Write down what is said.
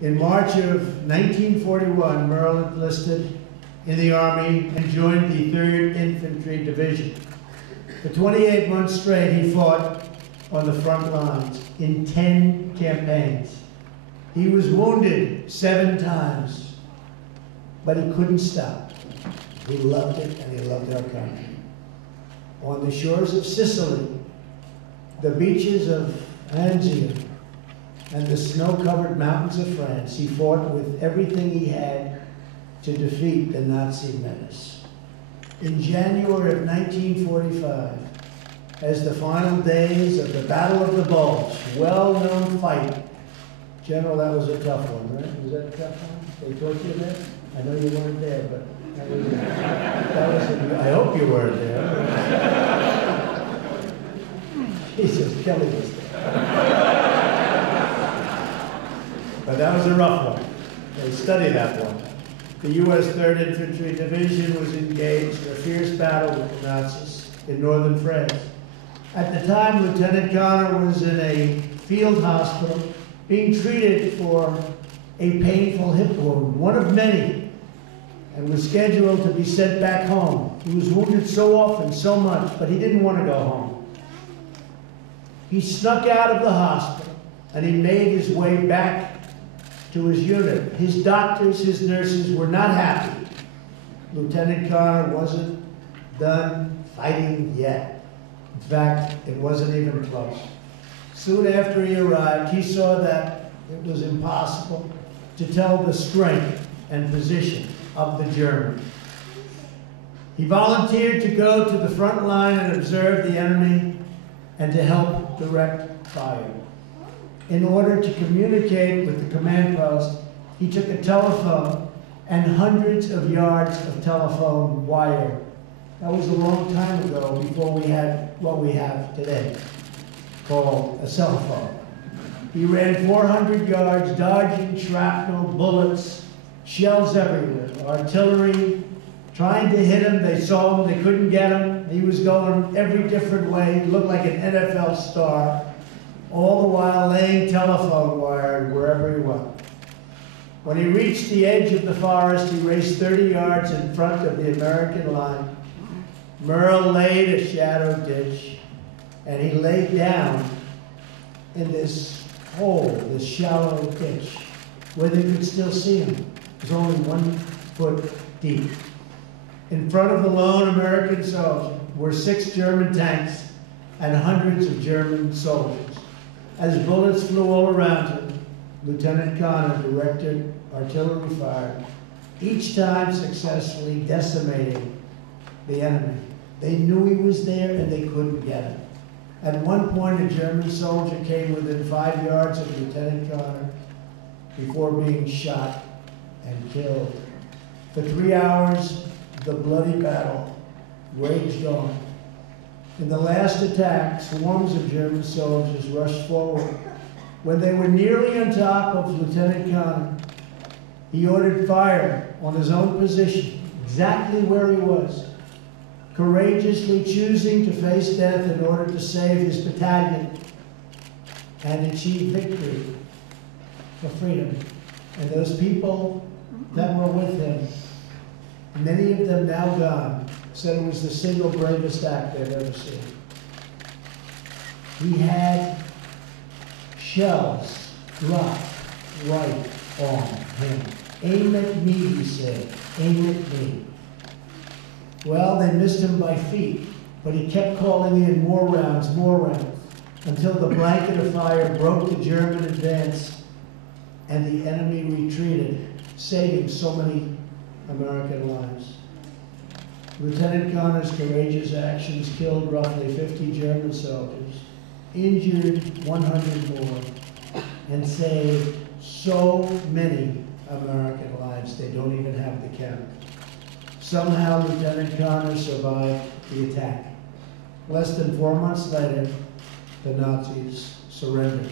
In March of 1941, Merle enlisted in the Army and joined the 3rd Infantry Division. For 28 months straight, he fought on the front lines in 10 campaigns. He was wounded 7 times, but he couldn't stop. He loved it, and he loved our country. On the shores of Sicily, the beaches of Anzio, and the snow-covered mountains of France, he fought with everything he had to defeat the Nazi menace. In January of 1945, as the final days of the Battle of the Bulge, well-known fight. General, that was a tough one, right? Was that a tough one? They taught you that? I know you weren't there, but I hope you weren't there. Jesus, Kelly was there. But that was a rough one. They studied that one. The U.S. 3rd Infantry Division was engaged in a fierce battle with the Nazis in northern France. At the time, Lieutenant Connor was in a field hospital being treated for a painful hip wound, one of many, and was scheduled to be sent back home. He was wounded so often, so much, but he didn't want to go home. He snuck out of the hospital, and he made his way back to his unit. His doctors, his nurses were not happy. Lieutenant Connor wasn't done fighting yet. In fact, it wasn't even close. Soon after he arrived, he saw that it was impossible to tell the strength and position of the Germans. He volunteered to go to the front line and observe the enemy and to help direct fire. In order to communicate with the command post, he took a telephone and hundreds of yards of telephone wire. That was a long time ago, before we had what we have today, called a cell phone. He ran 400 yards, dodging shrapnel, bullets, shells everywhere, artillery, trying to hit him. They saw him, they couldn't get him. He was going every different way. He looked like an NFL star, all the while laying telephone wire wherever he went. When he reached the edge of the forest, he raced 30 yards in front of the American line. Merle laid a shadow ditch, and he laid down in this hole, this shallow ditch, where they could still see him. It was only 1 foot deep. In front of the lone American soldier were 6 German tanks and hundreds of German soldiers. As bullets flew all around him, Lieutenant Connor directed artillery fire, each time successfully decimating the enemy. They knew he was there, and they couldn't get him. At one point, a German soldier came within 5 yards of Lieutenant Connor before being shot and killed. For 3 hours, the bloody battle raged on. In the last attack, swarms of German soldiers rushed forward. When they were nearly on top of Lieutenant Connor, he ordered fire on his own position, exactly where he was, courageously choosing to face death in order to save his battalion and achieve victory for freedom. And those people that were with him, many of them now gone, said it was the single bravest act they've ever seen. He had shells drop right on him. Aim at me, he said. Aim at me. Well, they missed him by feet, but he kept calling in more rounds, until the blanket of fire broke the German advance and the enemy retreated, saving so many American lives. Lieutenant Connor's courageous actions killed roughly 50 German soldiers, injured 100 more, and saved so many American lives they don't even have the count. Somehow, Lieutenant Connor survived the attack. Less than 4 months later, the Nazis surrendered.